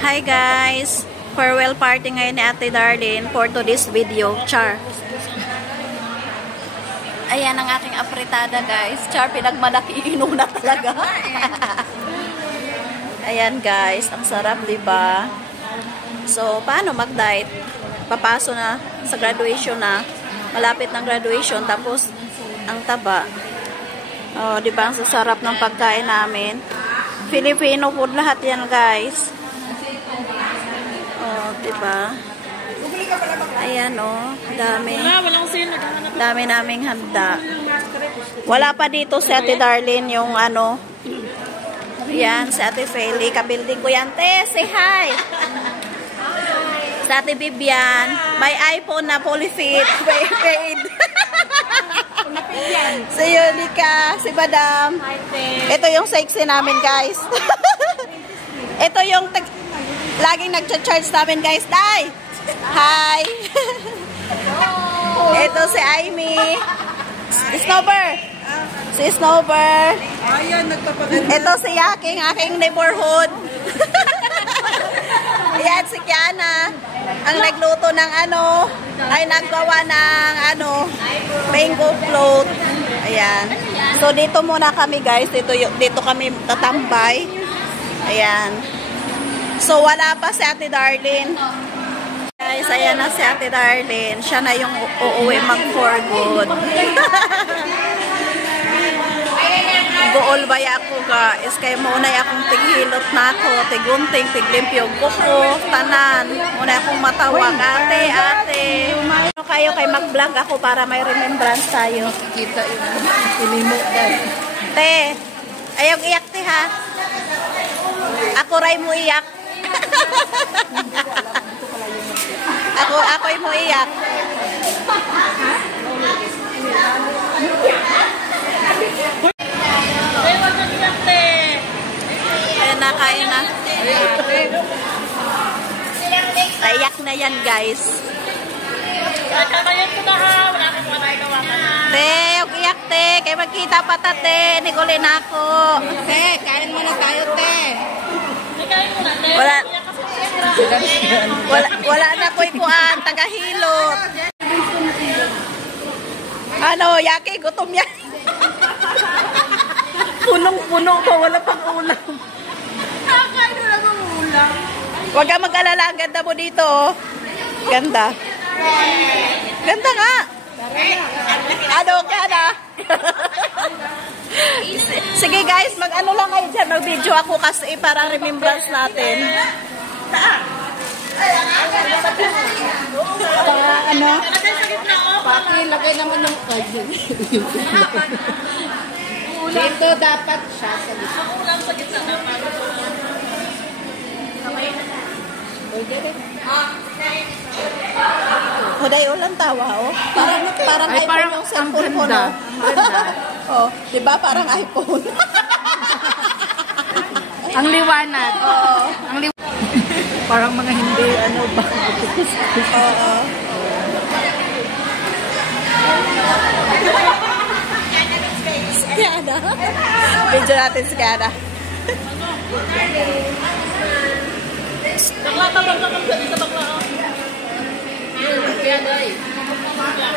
Hi guys! Farewell party ngayon ni Ate Darlene for today's video. Char! Ayan ang aking apritada guys. Char, pinagmalaki inuna talaga. Ayan guys, ang sarap diba? So, paano mag-diet? Papaso na sa graduation na. Malapit ng graduation, tapos ang taba. Oh, diba? Ang sasarap ng pagkain namin. Filipino food lahat yan guys. Oh, diba? Ayan oh, dami. Dami naming handa. Wala pa dito si Ate Darlene yung ano. Yan, si Ate Feli. Kabuilding ko yan. Te, say hi! Si Ate Bibian. May iPhone na fully fit. Paid. Si Yunika. Si Madam. Ito yung sexy namin guys. Ito yung laging nagcha-charge namin guys. Day! Hi! Ito si Amy. Si Snowber. Si Snowber. Ito si Yaking, aking neighborhood. Yan si Kiana. Ang nagluto ng ano, ay naggawa ng ano, mango float. Ayan. So dito muna kami guys. Dito kami tatambay. Ayan. So wala pa si Ate Darlene. Guys, ayan na si Ate Darlene. Siya na yung uuwi mag-for good. Buol ba ako guys? Kaya muna akong tighilot na ako. Tigunting, tiglimpyo ko. Tanan. Muna akong matawag. Ate. Ano kayo kay mag-vlog ako para may remembrance tayo? Kita yung guys. Te, ayaw iyak te ha? Ako ray mo iyak. Ako'y mo iyak. Kain na. Iyak na yan guys. Te, huwag iyak te. Kaya magkita pa ta te. Nigulin ako. Te, kain muna tayo te. Wala na ko'y kuan, tagahilot. Ano, yaki, gutom yan. Punong-puno pa, wala pang ulam. Kakain na lang ang ulam. Huwag ka mag-alala, ang ganda mo dito. Ganda. Ganda nga. Ano, kaya na? Sige guys, mag-ano lang kayo dyan. Mag-video ako kasi parang remembrance natin. Ano? Pati lagay naman yung card. Dito dapat siya sa gitna. Sa gitna na Huday ulang tawa, oh. Parang iPhone yung cellphone ko, no? Oh, diba? Parang iPhone. Ang liwanag. Oo. Parang mga hindi, ano ba? Oo. Kiana. Video natin si Kiana. Bakla.